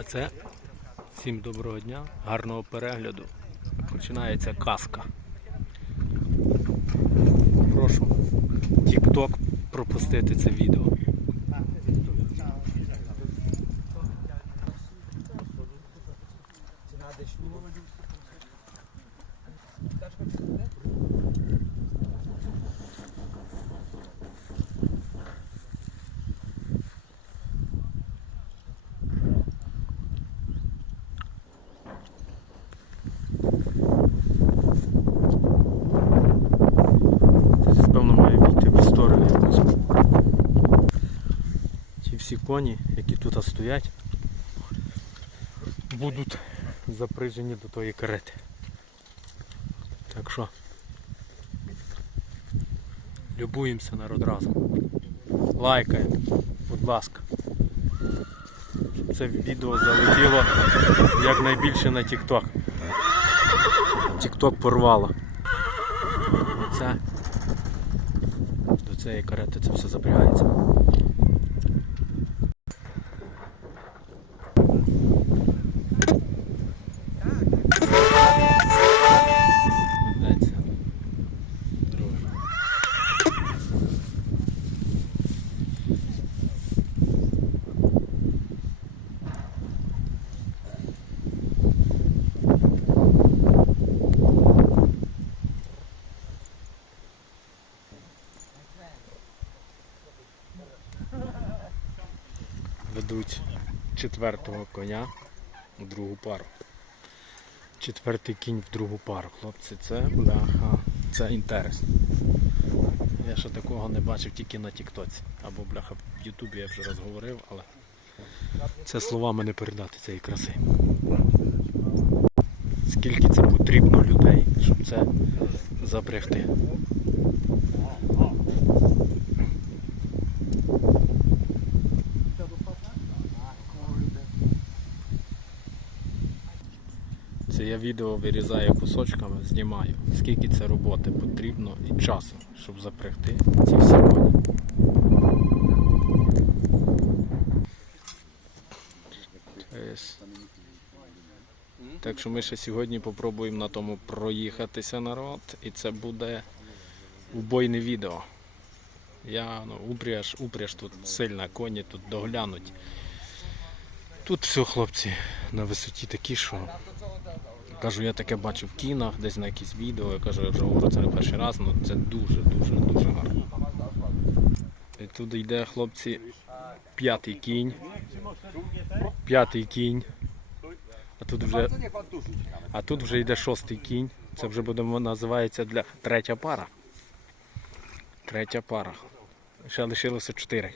А це всім доброго дня, гарного перегляду. Починається казка. Прошу TikTok пропустити це відео. Це певно має війти в історію якусь. Ці всі коні, які тут стоять, будуть запряжені до тої карети. Так що любуємося народ разом. Лайкаємо, будь ласка. Щоб це відео залетіло якнайбільше на TikTok. TikTok порвало. Оце до цієї карети це все запрягається. Четвертого коня у другу пару. Четвертий кінь в другу пару. Хлопці, це бляха, це інтерес. Я ще такого не бачив тільки на Тіктоці. Або бляха в Ютубі я вже раз говорив, але це словами не передати цієї краси. Скільки це потрібно людей, щоб це запрягти. Я відео вирізаю кусочками, знімаю. Скільки це роботи потрібно і часу, щоб запрягти ці всі коні. Так що ми ще сьогодні попробуємо на тому проїхатися народ, і це буде убойне відео. Я ну, упряж, упряж тут сильна, коні тут доглянуть. Тут все, хлопці, на висоті такі, що Кажу, я таке бачив в кінах, десь на якісь відео. Я кажу, я вже говорю це не перший раз, але це дуже, дуже, дуже гарно. І тут йде хлопці п'ятий кінь. П'ятий кінь. А тут вже, а тут вже йде шостий кінь. Це вже буде називається для третя пара. Третя пара. Ще лишилося чотири.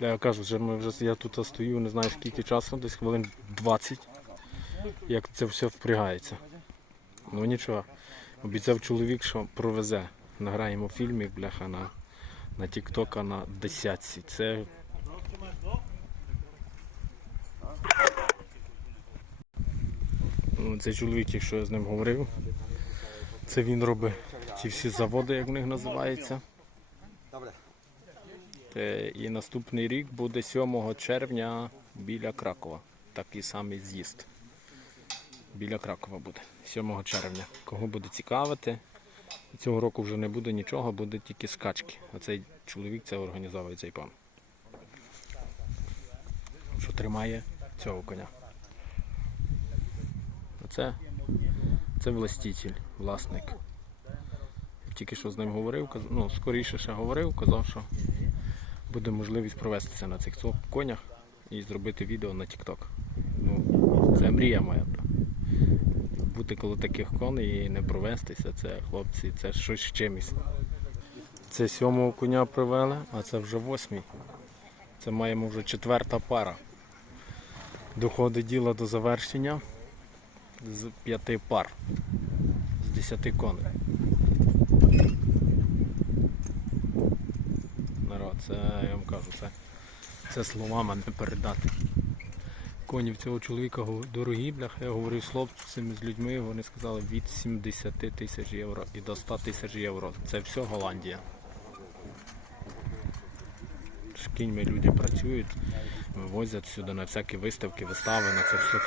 Я кажу, вже ми вже я тут стою, не знаю скільки часу, десь хвилин 20 як це все впрягається. Ну нічого. Обіцяв чоловік, що провезе. Награємо фільмик, бляха, на, на Тіктока на десятці. Це. Ну, Це чоловік, якщо я з ним говорив. Це він робить ці всі заводи, як в них називається. Те, І наступний рік буде 7 червня біля Кракова. Такий самий з'їзд біля Кракова буде 7 червня. Кого буде цікавити, цього року вже не буде нічого, буде тільки скачки. А цей чоловік це організовує цей пан. Що тримає цього коня. Оце це властитель, власник. Тільки що з ним говорив, каз- ну, скоріше ще говорив, казав, що буде можливість провестися на цих конях і зробити відео на TikTok. Ну, це мрія моя. Бути коло таких коней і не провестися, це хлопці, це щось з чимось. Це сьомого коня привели, а це вже восьмий. Це маємо вже четверта пара. Доходить діло до завершення з п'яти пар, з десяти коней. Народ, це я вам кажу, це, це словами не передати. Коні в цього чоловіка дорогі, бляха. Я говорив з хлопцями, з людьми, вони сказали від 70 тисяч євро і до 100 тисяч євро. Це все Голландія. З кіньми люди працюють. Вивозять сюди на всякі виставки, вистави, на це все.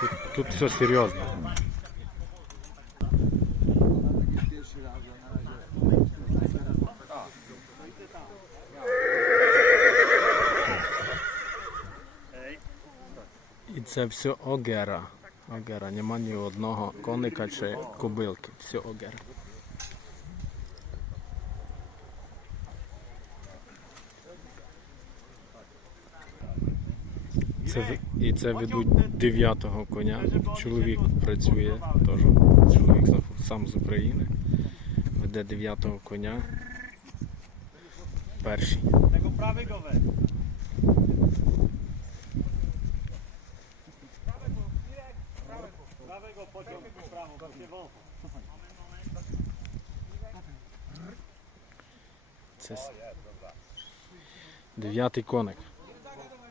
Тут, тут все серйозно. Це все огера. Огера. Нема ні одного коника чи кобилки. Все огера. Це, і це ведуть дев'ятого коня. Чоловік працює теж. Чоловік сам з України. Веде дев'ятого коня. Перший. Це дев'ятий коник.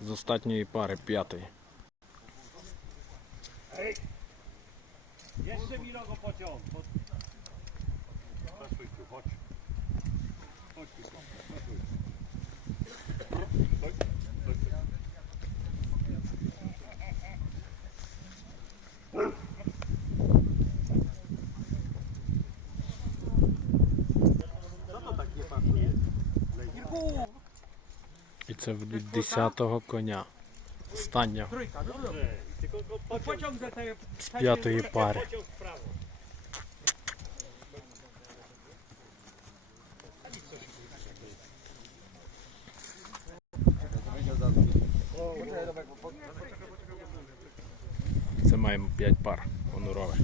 З остатньої пари п'ятої. Jeszcze Mirogo pociąg. Це ведуть десятого коня. Останнього. З п'ятої пари. Це маємо 5 пар honorowych.